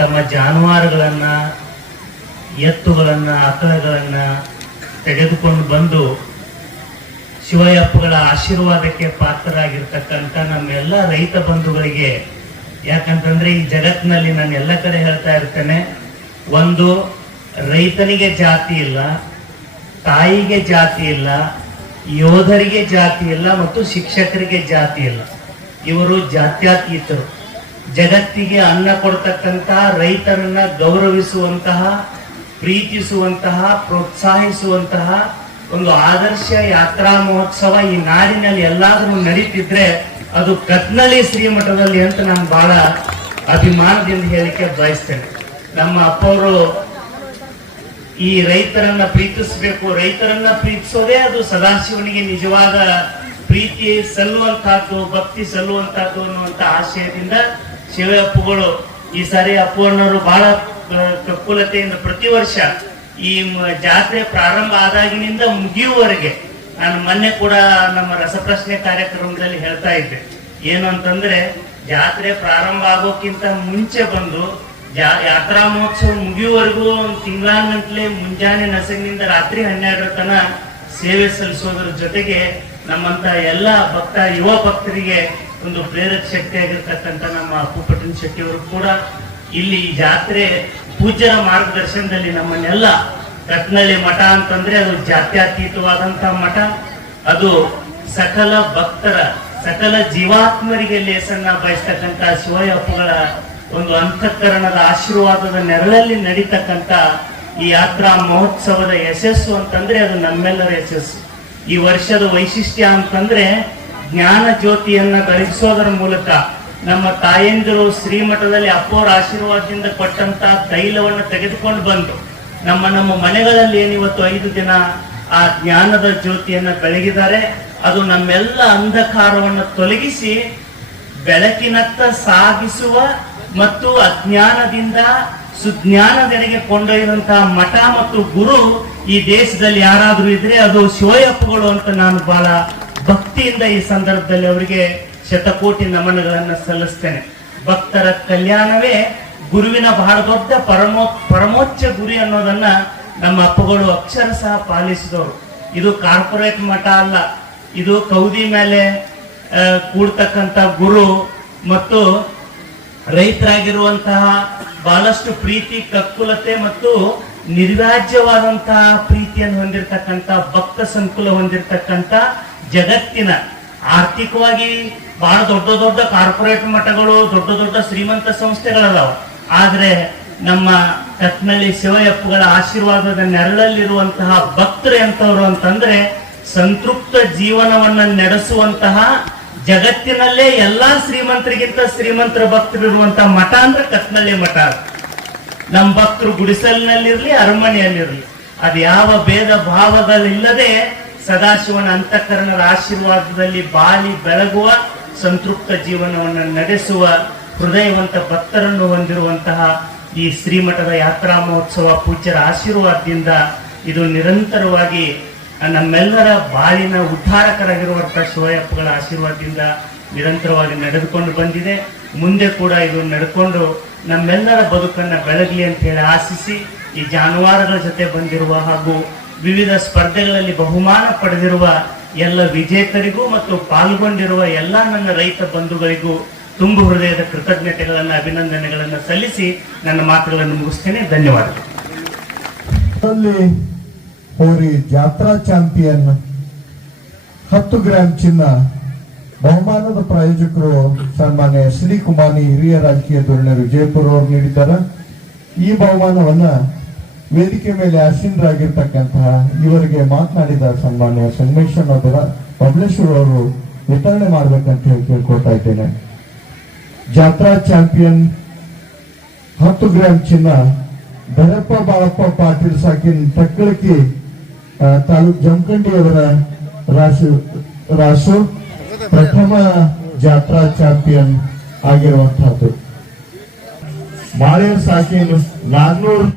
ತಮ್ಮ ಜಾನುವಾರುಗಳನ್ನ, ಎತ್ತುಗಳನ್ನ, ಆಕಳಗಳನ್ನ ತೆಗೆದುಕೊಂಡು ಬಂದು ಶಿವಯಪ್ಪಗಳ ಆಶೀರ್ವಾದಕ್ಕೆ ಪಾತ್ರರಾಗಿರ್ತಕ್ಕಂಥ ನಮ್ಮೆಲ್ಲ ರೈತ ಬಂಧುಗಳಿಗೆ, ಯಾಕಂತಂದ್ರೆ ಈ ಜಗತ್ತಿನಲ್ಲಿ ನಾನು ಎಲ್ಲ ಕಡೆ ಹೇಳ್ತಾ ಇರ್ತೇನೆ, ಒಂದು ರೈತನಿಗೆ ಜಾತಿ ಇಲ್ಲ, ತಾಯಿಗೆ ಜಾತಿ ಇಲ್ಲ, ಯೋಧರಿಗೆ ಜಾತಿ ಇಲ್ಲ ಮತ್ತು ಶಿಕ್ಷಕರಿಗೆ ಜಾತಿ ಇಲ್ಲ. ಇವರು ಜಾತ್ಯತೀತರು. ಜಗತ್ತಿಗೆ ಅನ್ನ ಕೊಡ್ತಕ್ಕಂತಹ ರೈತರನ್ನ ಗೌರವಿಸುವಂತಹ, ಪ್ರೀತಿಸುವಂತಹ, ಪ್ರೋತ್ಸಾಹಿಸುವಂತಹ ಒಂದು ಆದರ್ಶ ಯಾತ್ರಾ ಮಹೋತ್ಸವ ಈ ನಾಡಿನಲ್ಲಿ ಎಲ್ಲಾದ್ರೂ ನಡೀತಿದ್ರೆ ಅದು ಕತ್ನಳ್ಳಿ ಶ್ರೀಮಠದಲ್ಲಿ ಅಂತ ನಾನು ಬಹಳ ಅಭಿಮಾನದಿಂದ ಹೇಳಿಕೆ ಬಯಸ್ತೇನೆ. ನಮ್ಮ ಅಪ್ಪವರು ಈ ರೈತರನ್ನ ಪ್ರೀತಿಸಬೇಕು, ರೈತರನ್ನ ಪ್ರೀತಿಸೋದೇ ಅದು ಸದಾಶಿವನಿಗೆ ನಿಜವಾದ ಪ್ರೀತಿ ಸಲ್ಲುವಂತಹದ್ದು ಭಕ್ತಿ ಸಲ್ಲುವಂತಹದ್ದು ಅನ್ನುವಂತ ಆಶಯದಿಂದ ಶಿವಪ್ಪಗಳು ಈ ಸಾರಿ ಅಪ್ಪಣ್ಣವರು ಬಹಳ ಕಕ್ಕುಲತೆಯಿಂದ ಪ್ರತಿ ವರ್ಷ ಈ ಜಾತ್ರೆ ಪ್ರಾರಂಭ ಆದಾಗಿನಿಂದ ಮುಗಿಯುವವರೆಗೆ ನಾನು ಮೊನ್ನೆ ಕೂಡ ನಮ್ಮ ರಸಪ್ರಶ್ನೆ ಕಾರ್ಯಕ್ರಮದಲ್ಲಿ ಹೇಳ್ತಾ ಇದ್ದೆ. ಏನು ಅಂತಂದ್ರೆ, ಜಾತ್ರೆ ಪ್ರಾರಂಭ ಆಗೋಕ್ಕಿಂತ ಮುಂಚೆ ಬಂದು ಯಾತ್ರಾ ಮಹೋತ್ಸವ ಮುಗಿಯುವವರೆಗೂ ಒಂದು ತಿಂಗಳಾನಂತಲೇ ಮುಂಜಾನೆ ನಸಗಿನಿಂದ ರಾತ್ರಿ ಹನ್ನೆರಡರ ತನ ಸೇವೆ ಸಲ್ಲಿಸೋದ್ರ ಜೊತೆಗೆ ನಮ್ಮಂತ ಎಲ್ಲ ಭಕ್ತ, ಯುವ ಭಕ್ತರಿಗೆ ಒಂದು ಪ್ರೇರಕ ಶಕ್ತಿ ಆಗಿರ್ತಕ್ಕಂಥ ನಮ್ಮ ಅಪ್ಪು ಪಟ್ಟಣ ಶೆಟ್ಟಿ ಅವರು ಕೂಡ ಇಲ್ಲಿ ಈ ಜಾತ್ರೆ ಪೂಜ್ಯರ ಮಾರ್ಗದರ್ಶನದಲ್ಲಿ ನಮ್ಮನ್ನೆಲ್ಲ ಕಟ್ನಳ್ಳಿ ಮಠ ಅಂತಂದ್ರೆ ಅದು ಜಾತ್ಯತೀತವಾದಂತಹ ಮಠ. ಅದು ಸಕಲ ಭಕ್ತರ, ಸಕಲ ಜೀವಾತ್ಮರಿಗೆ ಲೇಸನ್ನ ಬಯಸ್ತಕ್ಕಂಥ ಶಿವಯಪ್ಪಗಳ ಒಂದು ಅಂತಃಕರಣದ ಆಶೀರ್ವಾದದ ನೆರಳಲ್ಲಿ ನಡೀತಕ್ಕಂತ ಈ ಯಾತ್ರಾ ಮಹೋತ್ಸವದ ಯಶಸ್ಸು ಅಂತಂದ್ರೆ ಅದು ನಮ್ಮೆಲ್ಲರ ಯಶಸ್ಸು. ಈ ವರ್ಷದ ವೈಶಿಷ್ಟ್ಯ ಅಂತಂದ್ರೆ ಜ್ಞಾನ ಜ್ಯೋತಿಯನ್ನ ಬೆಳಗಿಸೋದರ ಮೂಲಕ ನಮ್ಮ ತಾಯಂದಿರು ಶ್ರೀಮಠದಲ್ಲಿ ಅಪ್ಪೋರ ಆಶೀರ್ವಾದದಿಂದ ಕೊಟ್ಟಂತ ತೈಲವನ್ನು ತೆಗೆದುಕೊಂಡು ಬಂದು ನಮ್ಮ ನಮ್ಮ ಮನೆಗಳಲ್ಲಿ ಏನಿವತ್ತು ಐದು ದಿನ ಆ ಜ್ಞಾನದ ಜ್ಯೋತಿಯನ್ನ ಬೆಳಗಿದ್ದಾರೆ. ಅದು ನಮ್ಮೆಲ್ಲ ಅಂಧಕಾರವನ್ನು ತೊಲಗಿಸಿ ಬೆಳಕಿನತ್ತ ಸಾಗಿಸುವ ಮತ್ತು ಅಜ್ಞಾನದಿಂದ ಸುಜ್ಞಾನದೆಡೆಗೆ ಕೊಂಡೊಯ್ದಂತಹ ಮಠ ಮತ್ತು ಗುರು ಈ ದೇಶದಲ್ಲಿ ಯಾರಾದ್ರೂ ಇದ್ರೆ ಅದು ಶಿವಯಪ್ಪಗಳು ಅಂತ ನಾನು ಬಹಳ ಭಕ್ತಿಯಿಂದ ಈ ಸಂದರ್ಭದಲ್ಲಿ ಅವರಿಗೆ ಶತಕೋಟಿ ನಮನಗಳನ್ನು ಸಲ್ಲಿಸ್ತೇನೆ. ಭಕ್ತರ ಕಲ್ಯಾಣವೇ ಗುರುವಿನ ಬಹಳ ದೊಡ್ಡ ಪರಮೋ, ಪರಮೋಚ್ಚ ಗುರಿ ಅನ್ನೋದನ್ನ ನಮ್ಮ ಅಪ್ಪಗಳು ಅಕ್ಷರ ಸಹ ಪಾಲಿಸಿದವರು. ಇದು ಕಾರ್ಪೊರೇಟ್ ಮಠ ಅಲ್ಲ, ಇದು ಕೌದಿ ಮೇಲೆ ಕೂಡ್ತಕ್ಕಂಥ ಗುರು ಮತ್ತು ರೈತರಾಗಿರುವಂತಹ ಬಹಳಷ್ಟು ಪ್ರೀತಿ, ಕಕ್ಕುಲತೆ ಮತ್ತು ನಿರ್ವಾಜ್ಯವಾದಂತಹ ಪ್ರೀತಿಯನ್ನು ಹೊಂದಿರತಕ್ಕಂತ ಭಕ್ತ ಸಂಕುಲ ಹೊಂದಿರತಕ್ಕಂತ ಜಗತ್ತಿನ ಆರ್ಥಿಕವಾಗಿ ಬಹಳ ದೊಡ್ಡ ದೊಡ್ಡ ಕಾರ್ಪೊರೇಟ್ ಮಠಗಳು, ದೊಡ್ಡ ದೊಡ್ಡ ಶ್ರೀಮಂತ ಸಂಸ್ಥೆಗಳದಾವ. ಆದ್ರೆ ನಮ್ಮ ಕತ್ನಳ್ಳಿ ಶಿವಯಪ್ಪಗಳ ಆಶೀರ್ವಾದದ ನೆರಳಲ್ಲಿರುವಂತಹ ಭಕ್ತರು ಎಂತವ್ರು ಅಂತಂದ್ರೆ ಸಂತೃಪ್ತ ಜೀವನವನ್ನ ನಡೆಸುವಂತಹ ಜಗತ್ತಿನಲ್ಲೇ ಎಲ್ಲಾ ಶ್ರೀಮಂತರಿಗಿಂತ ಶ್ರೀಮಂತರ ಭಕ್ತರು ಇರುವಂತಹ ಮಠ ಅಂದ್ರೆ ಕತ್ನಳ್ಳಿ ಮಠ ನಮ್ಮ ಭಕ್ತರು ಗುಡಿಸಲಿನಲ್ಲಿರ್ಲಿ, ಅರಮನೆಯಲ್ಲಿರ್ಲಿ. ಅದು ಯಾವ ಭೇದ ಭಾವಗಳಿಲ್ಲದೆ ಸದಾಶಿವನ ಅಂತಃಕರಣರ ಆಶೀರ್ವಾದದಲ್ಲಿ ಬಾಳಿ ಬೆಳಗುವ ಸಂತೃಪ್ತ ಜೀವನವನ್ನು ನಡೆಸುವ ಹೃದಯವಂತ ಭಕ್ತರನ್ನು ಹೊಂದಿರುವಂತಹ ಈ ಶ್ರೀಮಠದ ಯಾತ್ರಾ ಮಹೋತ್ಸವ ಪೂಜ್ಯರ ಆಶೀರ್ವಾದದಿಂದ ಇದು ನಿರಂತರವಾಗಿ ನಮ್ಮೆಲ್ಲರ ಬಾಳಿನ ಉದ್ಧಾರಕರಾಗಿರುವಂತಹ ಶಿವಯಪ್ಪಗಳ ಆಶೀರ್ವಾದದಿಂದ ನಿರಂತರವಾಗಿ ನಡೆದುಕೊಂಡು ಬಂದಿದೆ. ಮುಂದೆ ಕೂಡ ಇದು ನಡ್ಕೊಂಡು ನಮ್ಮೆಲ್ಲರ ಬದುಕನ್ನ ಬೆಳಗಲಿ ಅಂತ ಹೇಳಿ ಆಶಿಸಿ ಈ ಜಾನುವಾರುಗಳ ಜೊತೆ ಬಂದಿರುವ ಹಾಗೂ ವಿವಿಧ ಸ್ಪರ್ಧೆಗಳಲ್ಲಿ ಬಹುಮಾನ ಪಡೆದಿರುವ ಎಲ್ಲ ವಿಜೇತರಿಗೂ ಮತ್ತು ಪಾಲ್ಗೊಂಡಿರುವ ಎಲ್ಲ ನನ್ನ ರೈತ ಬಂಧುಗಳಿಗೂ ತುಂಬು ಹೃದಯದ ಕೃತಜ್ಞತೆಗಳನ್ನು, ಅಭಿನಂದನೆಗಳನ್ನು ಸಲ್ಲಿಸಿ ನನ್ನ ಮಾತುಗಳನ್ನು ಮುಗಿಸ್ತೇನೆ. ಧನ್ಯವಾದಗಳು. ಹೋರಿ ಜಾತ್ರಾ ಚಾಂಪಿಯನ್ ಹತ್ತು ಗ್ರಾಂ ಚಿನ್ನ ಬಹುಮಾನದ ಪ್ರಾಯೋಜಕರು ಸನ್ಮಾನ್ಯ ಶ್ರೀ ಕುಮಾರಿ ಹಿರಿಯ ರಾಜಕೀಯ ಧೋರಣೆ ವಿಜಯಪುರ ಅವರು ನೀಡಿದ್ದಾರೆ. ಈ ಬಹುಮಾನವನ್ನ ವೇದಿಕೆ ಮೇಲೆ ಆಸೀನರಾಗಿರ್ತಕ್ಕಂತಹ ಇವರಿಗೆ ಮಾತನಾಡಿದ ಸನ್ಮಾನ್ಯ ಸಂಗಮೇಶ್ವರ ಪಬ್ಲಿಷರ್ ಅವರು ವಿತರಣೆ ಮಾಡ್ಬೇಕಂತ ಹೇಳಿ ಕೇಳ್ಕೊಳ್ತಾ ಇದ್ದೇನೆ. ಜಾತ್ರಾ ಚಾಂಪಿಯನ್ ಹತ್ತು ಗ್ರಾಂ ಚಿನ್ನ ಭರಪ್ಪ ಬಾಳಪ್ಪ ಪಾಟೀಲ್ ಸಾಕಿನ್ ತಕ್ಕಳಕಿ ತಾಲೂಕ್ ಜಮಖಂಡಿ ಅವರ ರಾಸು ರಾಸು ಪ್ರಥಮ ಜಾತ್ರಾ ಚಾಂಪಿಯನ್ ಆಗಿರುವಂತಹದ್ದು. ಮಾಳೆ ಸಾಕಿನ್ ನಾಗ್ನೂರ್